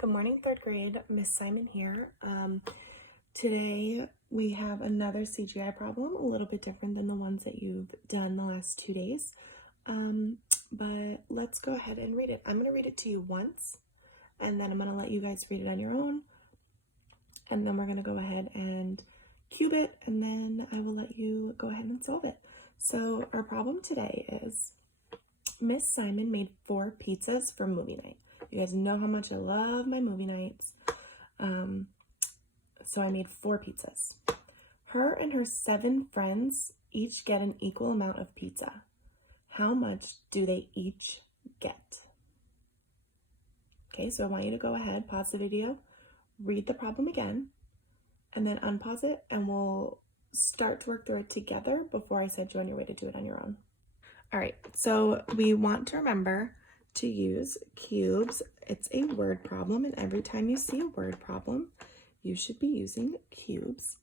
Good morning, third grade. Miss Simon here. Today we have another CGI problem, a little bit different than the ones that you've done the last 2 days. But let's go ahead and read it. I'm going to read it to you once, and then I'm going to let you guys read it on your own. And then we're going to go ahead and cube it, and then I will let you go ahead and solve it. So our problem today is Miss Simon made 4 pizzas for movie night. You guys know how much I love my movie nights. So I made 4 pizzas. Her and her 7 friends each get an equal amount of pizza. How much do they each get? Okay, so I want you to go ahead, pause the video, read the problem again, and then unpause it, and we'll start to work through it together before I send you on your way to do it on your own. All right, so we want to remember to use cubes. It's a word problem, and every time you see a word problem, you should be using cubes.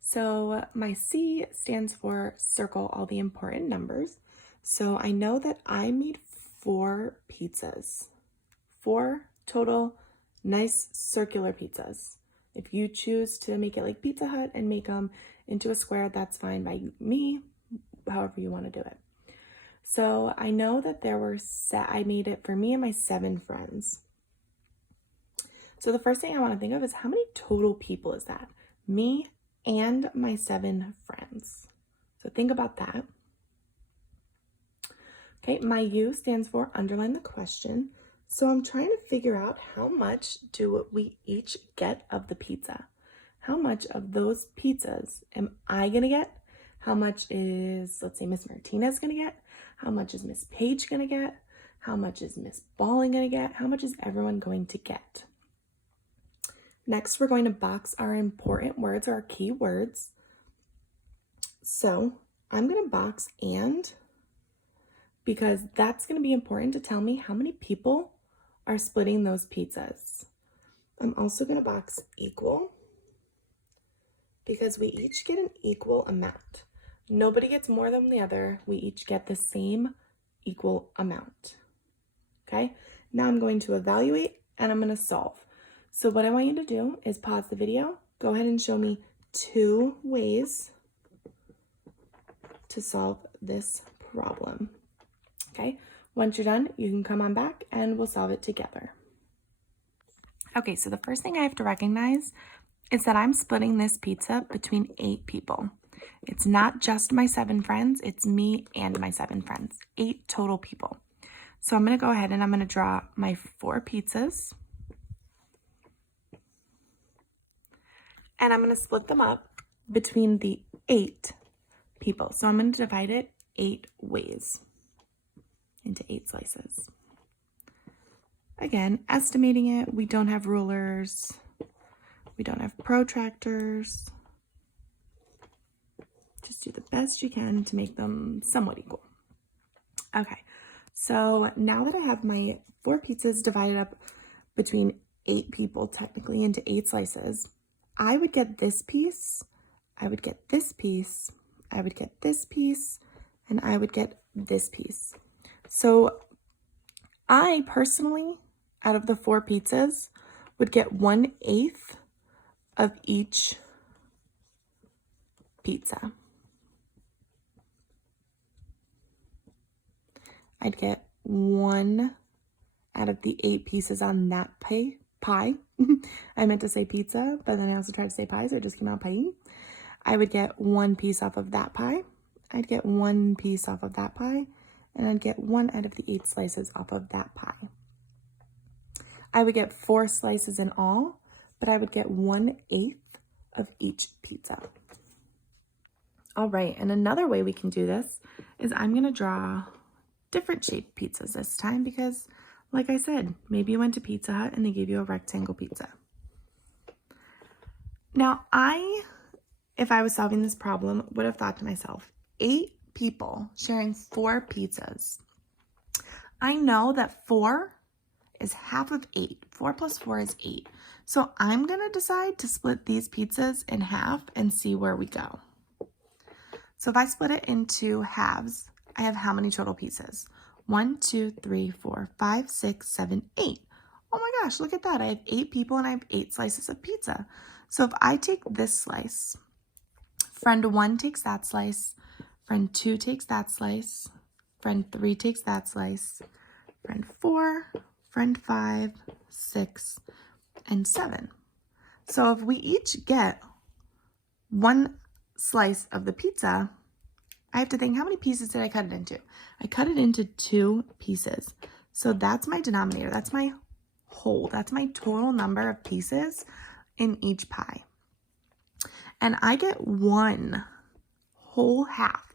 So my C stands for circle all the important numbers. So I know that I made 4 pizzas, 4 total nice circular pizzas. If you choose to make it like Pizza Hut and make them into a square, that's fine by me, however you want to do it. So I know that I made it for me and my 7 friends. So the first thing I want to think of is how many total people is that? Me and my 7 friends. So think about that. Okay, my U stands for underline the question. So I'm trying to figure out how much do we each get of the pizza. How much of those pizzas am I going to get? How much is, let's say, Miss Martinez going to get? How much is Miss Page going to get? How much is Miss Balling going to get? How much is everyone going to get? Next, we're going to box our important words, or our key words. So I'm going to box and, because that's going to be important to tell me how many people are splitting those pizzas. I'm also going to box equal, because we each get an equal amount. Nobody gets more than the other. We each get the same equal amount. Okay, now I'm going to evaluate and I'm going to solve. So what I want you to do is pause the video, go ahead and show me 2 ways to solve this problem. Okay, once you're done, you can come on back and we'll solve it together. Okay, so the first thing I have to recognize is that I'm splitting this pizza between 8 people. It's not just my 7 friends, it's me and my 7 friends, 8 total people. So I'm going to go ahead and I'm going to draw my 4 pizzas. And I'm going to split them up between the 8 people. So I'm going to divide it 8 ways into 8 slices. Again, estimating it, we don't have rulers, we don't have protractors. Just do the best you can to make them somewhat equal. Okay, so now that I have my 4 pizzas divided up between 8 people, technically into 8 slices, I would get this piece, I would get this piece, I would get this piece, and I would get this piece. So I personally, out of the 4 pizzas, would get 1/8 of each pizza. I'd get 1 out of the 8 pieces on that pie. I meant to say pizza, but then I also tried to say pie, so it just came out pie. I would get 1 piece off of that pie. I'd get 1 piece off of that pie, and I'd get 1 out of the 8 slices off of that pie. I would get 4 slices in all, but I would get 1/8 of each pizza. All right, and another way we can do this is I'm going to draw different shaped pizzas this time because, like I said, maybe you went to Pizza Hut and they gave you a rectangle pizza. Now, if I was solving this problem, would have thought to myself, 8 people sharing 4 pizzas. I know that 4 is half of 8. 4 plus 4 is 8. So I'm going to decide to split these pizzas in half and see where we go. So if I split it into halves, I have how many total pieces? 1, 2, 3, 4, 5, 6, 7, 8. Oh my gosh, look at that. I have 8 people and I have 8 slices of pizza. So if I take this slice, friend 1 takes that slice, friend 2 takes that slice, friend 3 takes that slice, friend 4, friend 5, 6, and 7. So if we each get 1 slice of the pizza, I have to think, how many pieces did I cut it into? I cut it into 2 pieces. So that's my denominator. That's my whole. That's my total number of pieces in each pie. And I get 1 whole half.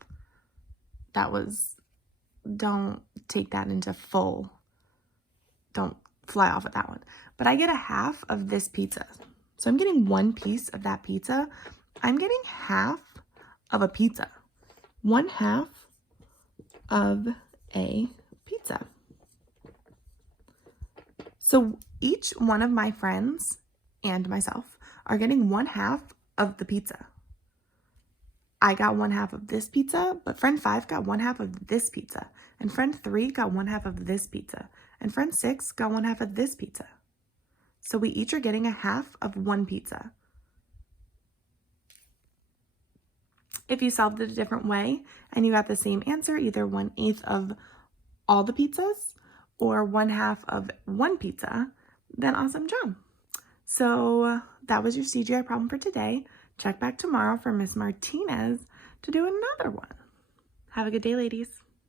Don't take that into full. Don't fly off with that one. But I get a half of this pizza. So I'm getting 1 piece of that pizza. I'm getting half of a pizza. 1/2 of a pizza. So each one of my friends and myself are getting 1/2 of the pizza. I got 1/2 of this pizza, but friend 5 got 1/2 of this pizza. And friend 3 got 1/2 of this pizza. And friend 6 got 1/2 of this pizza. So we each are getting a half of 1 pizza. If you solved it a different way and you got the same answer, either 1/8 of all the pizzas or 1/2 of 1 pizza, then awesome job. So that was your CGI problem for today. Check back tomorrow for Miss Martinez to do another one. Have a good day, ladies.